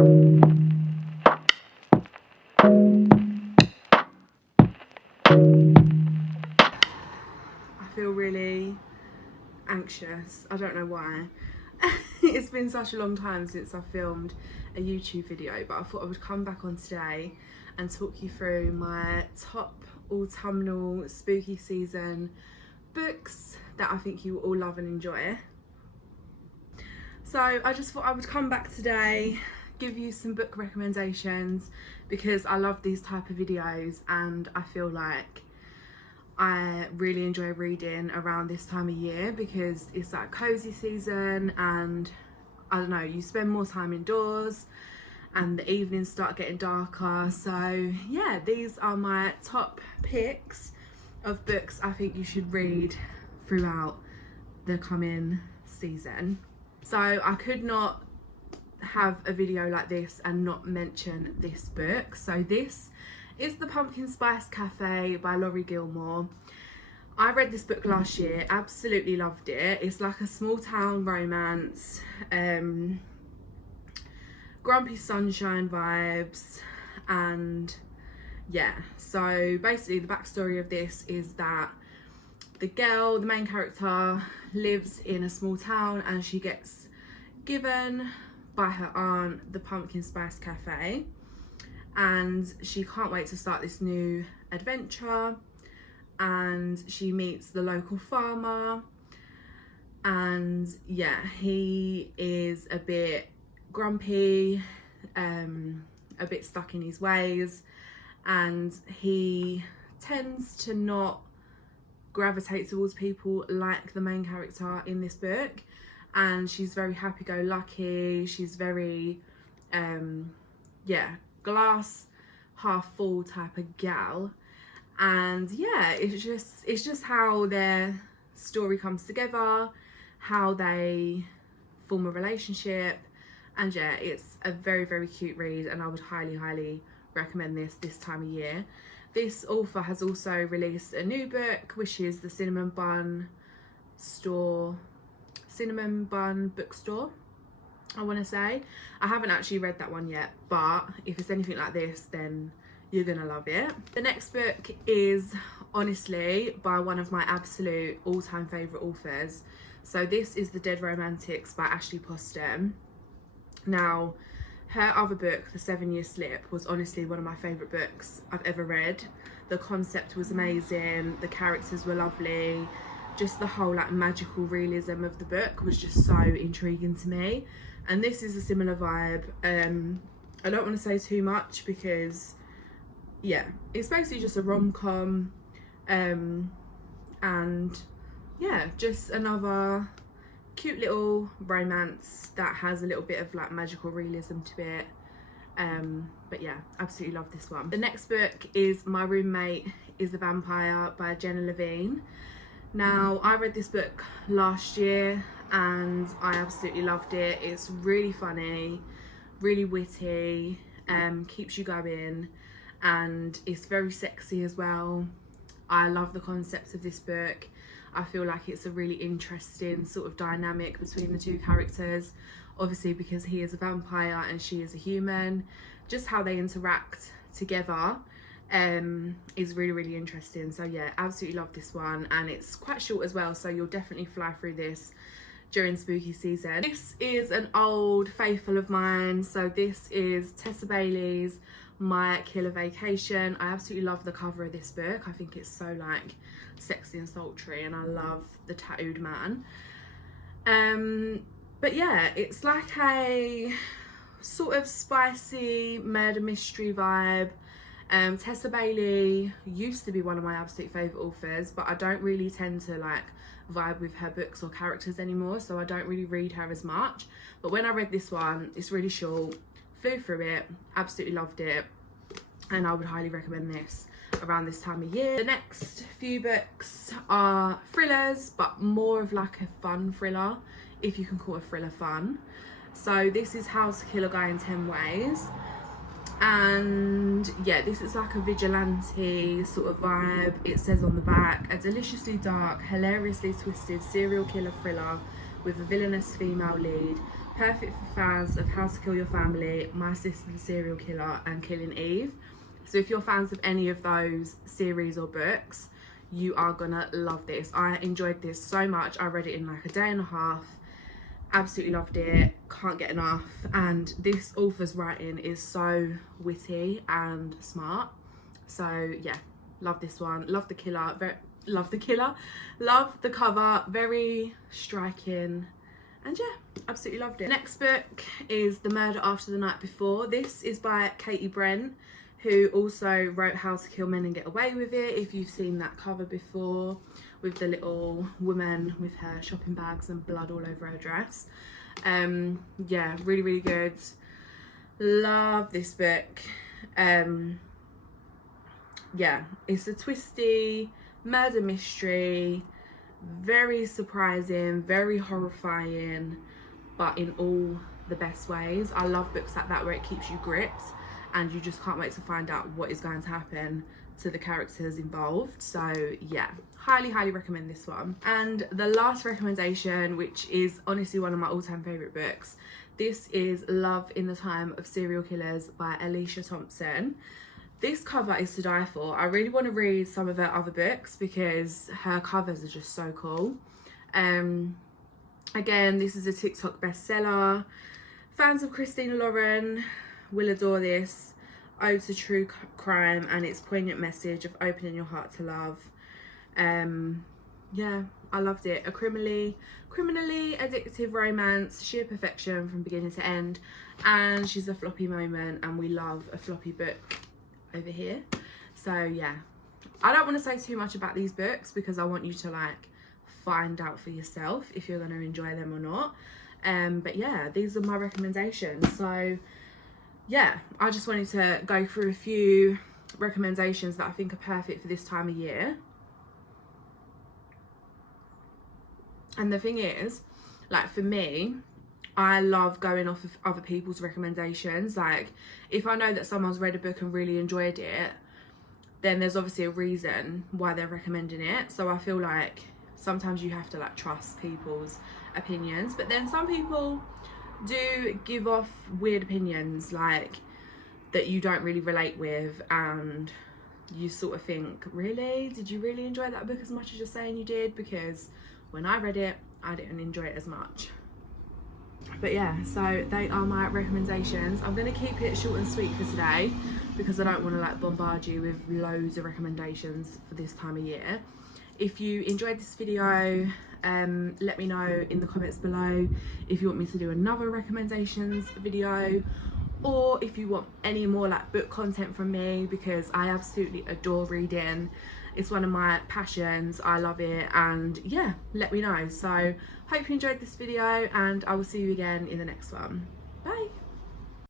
feel really anxious. I don't know why. It's been such a long time since I filmed a YouTube video, but I thought I would come back on today and talk you through my top autumnal spooky season books that I think you will all love and enjoy. So I just thought I would come back today, give you some book recommendations, because I love these type of videos and I feel like I really enjoy reading around this time of year because it's like cozy season and I don't know, you spend more time indoors and the evenings start getting darker. So yeah, these are my top picks of books I think you should read throughout the coming season. So I could not have a video like this and not mention this book. So this is The Pumpkin Spice Cafe by Laurie Gilmore. I read this book last year, absolutely loved it. It's like a small town romance, grumpy sunshine vibes, and yeah, so basically the backstory of this is that the main character, lives in a small town and she gets given by her aunt the Pumpkin Spice Cafe, and she can't wait to start this new adventure. And she meets the local farmer, and yeah, he is a bit grumpy, a bit stuck in his ways, and he tends to not gravitate towards people like the main character in this book. And she's very happy-go-lucky, she's very glass half full type of gal. And yeah, it's just how their story comes together, how they form a relationship, and yeah, it's a very, very cute read and I would highly recommend this time of year. This author has also released a new book, which is the Cinnamon Bun Bookstore, I want to say. I haven't actually read that one yet, but if it's anything like this, then you're gonna love it. The next book is honestly by one of my absolute all-time favourite authors. So this is The Dead Romantics by Ashley Poston. Now, her other book, The 7-Year Slip, was honestly one of my favourite books I've ever read. The concept was amazing, the characters were lovely, just the whole like magical realism of the book was just so intriguing to me. And this is a similar vibe. I don't want to say too much because yeah, it's basically just a rom-com, and yeah, just another cute little romance that has a little bit of like magical realism to it. But yeah, absolutely love this one. The next book is My Roommate is a Vampire by Jenna Levine. Now, I read this book last year and I absolutely loved it. It's really funny, really witty, keeps you going, and it's very sexy as well. I love the concept of this book. I feel like it's a really interesting sort of dynamic between the two characters, obviously because he is a vampire and she is a human. Just how they interact together is really interesting. So yeah, absolutely love this one, and it's quite short as well, so you'll definitely fly through this during spooky season. This is an old faithful of mine, so this is Tessa Bailey's My Killer Vacation. I absolutely love the cover of this book. I think it's so like sexy and sultry, and I love the tattooed man. But yeah, it's like a sort of spicy murder mystery vibe. Tessa Bailey used to be one of my absolute favourite authors, but I don't really tend to like vibe with her books or characters anymore, so I don't really read her as much. But when I read this one, it's really short, flew through it, absolutely loved it, and I would highly recommend this around this time of year. The next few books are thrillers, but more of like a fun thriller, if you can call a thriller fun. So this is How to Kill a Guy in 10 Ways. And yeah, this is like a vigilante sort of vibe. It says on the back, a deliciously dark, hilariously twisted serial killer thriller with a villainous female lead, perfect for fans of How to Kill Your Family, My Sister the Serial Killer and Killing Eve. So if you're fans of any of those series or books, you are gonna love this. I enjoyed this so much. I read it in like a day and a half. Absolutely loved it, can't get enough. And this author's writing is so witty and smart. So yeah, love this one. Love the killer, love the cover, very striking. And yeah, absolutely loved it. The next book is The Murder After the Night Before. This is by Katie Brent, who also wrote How to Kill Men and Get Away With It, if you've seen that cover before, with the little woman with her shopping bags and blood all over her dress. Yeah, really, really good. Love this book. Yeah, it's a twisty murder mystery, very surprising, very horrifying, but in all the best ways. I love books like that where it keeps you gripped and you just can't wait to find out what is going to happen to the characters involved. So yeah, highly, highly recommend this one. And the last recommendation, which is honestly one of my all-time favorite books, this is Love in the Time of Serial Killers by Alicia Thompson. This cover is to die for. I really want to read some of her other books because her covers are just so cool. Again, this is a TikTok bestseller. Fans of Christina Lauren will adore this. Ode to true crime and its poignant message of opening your heart to love. Yeah, I loved it. A criminally addictive romance, sheer perfection from beginning to end. And she's a floppy moment, and we love a floppy book over here. So yeah, I don't want to say too much about these books because I want you to like find out for yourself if you're going to enjoy them or not. But yeah, these are my recommendations. So yeah, I just wanted to go through a few recommendations that I think are perfect for this time of year. And the thing is, like for me, I love going off of other people's recommendations. Like if I know that someone's read a book and really enjoyed it, then there's obviously a reason why they're recommending it. So I feel like sometimes you have to like trust people's opinions, but then some people do give off weird opinions like that you don't really relate with, and you sort of think, really, did you really enjoy that book as much as you're saying you did? Because when I read it, I didn't enjoy it as much. But yeah, so they are my recommendations. I'm going to keep it short and sweet for today because I don't want to like bombard you with loads of recommendations for this time of year. If you enjoyed this video, let me know in the comments below if you want me to do another recommendations video, or if you want any more like book content from me, because I absolutely adore reading. It's one of my passions. I love it. And yeah, let me know. So hope you enjoyed this video, and I will see you again in the next one.